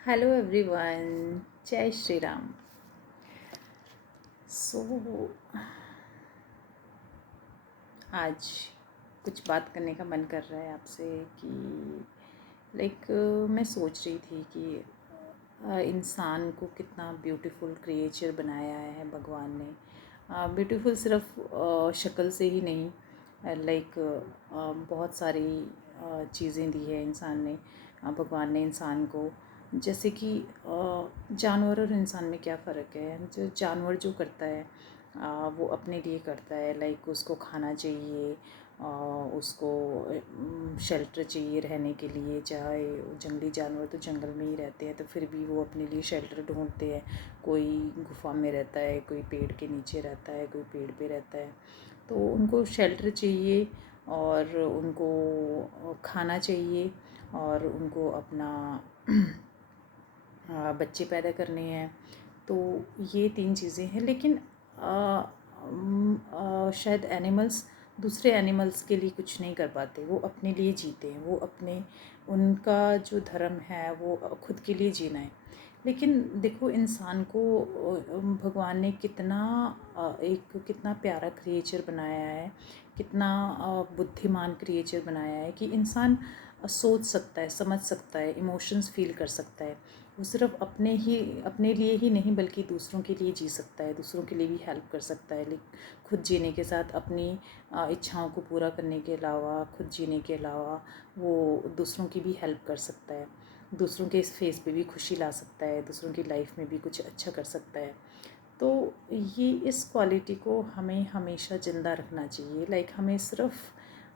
Hello everyone, जय श्री राम। सो आज कुछ बात करने का मन कर रहा है आपसे कि मैं सोच रही थी कि इंसान को कितना ब्यूटीफुल क्रिएचर बनाया है भगवान ने। ब्यूटीफुल सिर्फ शक्ल से ही नहीं, बहुत सारी चीज़ें दी है इंसान ने, भगवान ने इंसान को। जैसे कि जानवर और इंसान में क्या फ़र्क है। जो जानवर जो करता है वो अपने लिए करता है, उसको खाना चाहिए, उसको शेल्टर चाहिए रहने के लिए। चाहे जंगली जानवर तो जंगल में ही रहते हैं, तो फिर भी वो अपने लिए शेल्टर ढूंढते हैं। कोई गुफा में रहता है, कोई पेड़ के नीचे रहता है, कोई पेड़ पे रहता है। तो उनको शेल्टर चाहिए और उनको खाना चाहिए और उनको अपना बच्चे पैदा करने हैं। तो ये 3 चीज़ें हैं। लेकिन शायद एनिमल्स दूसरे एनिमल्स के लिए कुछ नहीं कर पाते। वो अपने लिए जीते हैं, वो अपने उनका जो धर्म है वो खुद के लिए जीना है। लेकिन देखो, इंसान को भगवान ने कितना प्यारा क्रिएचर बनाया है, कितना बुद्धिमान क्रिएचर बनाया है कि इंसान सोच सकता है, समझ सकता है, इमोशंस फील कर सकता है। वो सिर्फ अपने लिए ही नहीं बल्कि दूसरों के लिए जी सकता है, दूसरों के लिए भी हेल्प कर सकता है। लेकिन खुद जीने के साथ अपनी इच्छाओं को पूरा करने के अलावा, खुद जीने के अलावा वो दूसरों की भी हेल्प कर सकता है, दूसरों के इस फेस पे भी खुशी ला सकता है, दूसरों की लाइफ में भी कुछ अच्छा कर सकता है। तो ये इस क्वालिटी को हमें हमेशा ज़िंदा रखना चाहिए। हमें सिर्फ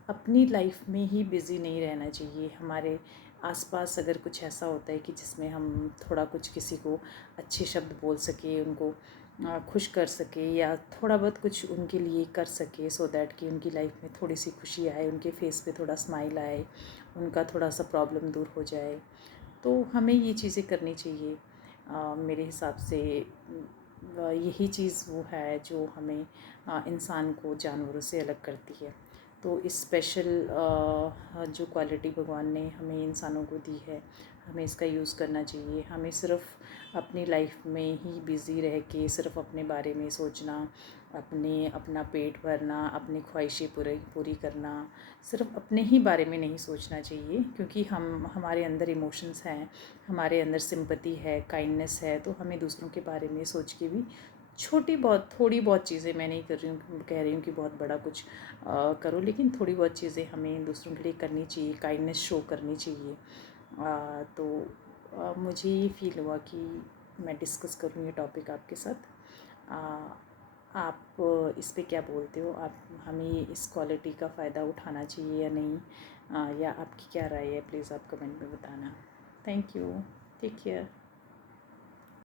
अपनी लाइफ में ही बिज़ी नहीं रहना चाहिए। हमारे आसपास अगर कुछ ऐसा होता है कि जिसमें हम थोड़ा कुछ किसी को अच्छे शब्द बोल सके, उनको खुश कर सके, या थोड़ा बहुत कुछ उनके लिए कर सके, सो दैट कि उनकी लाइफ में थोड़ी सी खुशी आए, उनके फेस पे थोड़ा स्माइल आए, उनका थोड़ा सा प्रॉब्लम दूर हो जाए। तो हमें ये चीज़ें करनी चाहिए। मेरे हिसाब से यही चीज़ वो है जो हमें इंसान को जानवरों से अलग करती है। तो इस स्पेशल जो क्वालिटी भगवान ने हमें इंसानों को दी है, हमें इसका यूज़ करना चाहिए। हमें सिर्फ अपनी लाइफ में ही बिज़ी रह के सिर्फ अपने बारे में सोचना, अपना पेट भरना, अपनी ख्वाहिशें पूरी करना, सिर्फ अपने ही बारे में नहीं सोचना चाहिए। क्योंकि हमारे अंदर इमोशंस हैं, हमारे अंदर सिंपैथी है, काइंडनेस है। तो हमें दूसरों के बारे में सोच के भी थोड़ी बहुत चीज़ें, मैं नहीं कह रही हूँ कि बहुत बड़ा कुछ करो, लेकिन थोड़ी बहुत चीज़ें हमें दूसरों के लिए करनी चाहिए, काइंडनेस शो करनी चाहिए। तो मुझे ये फ़ील हुआ कि मैं डिस्कस करूँ ये टॉपिक आपके साथ। आप इस पे क्या बोलते हो? आप हमें इस क्वालिटी का फ़ायदा उठाना चाहिए या नहीं? या आपकी क्या राय है? प्लीज़ आप कमेंट में बताना। Thank you. Take care.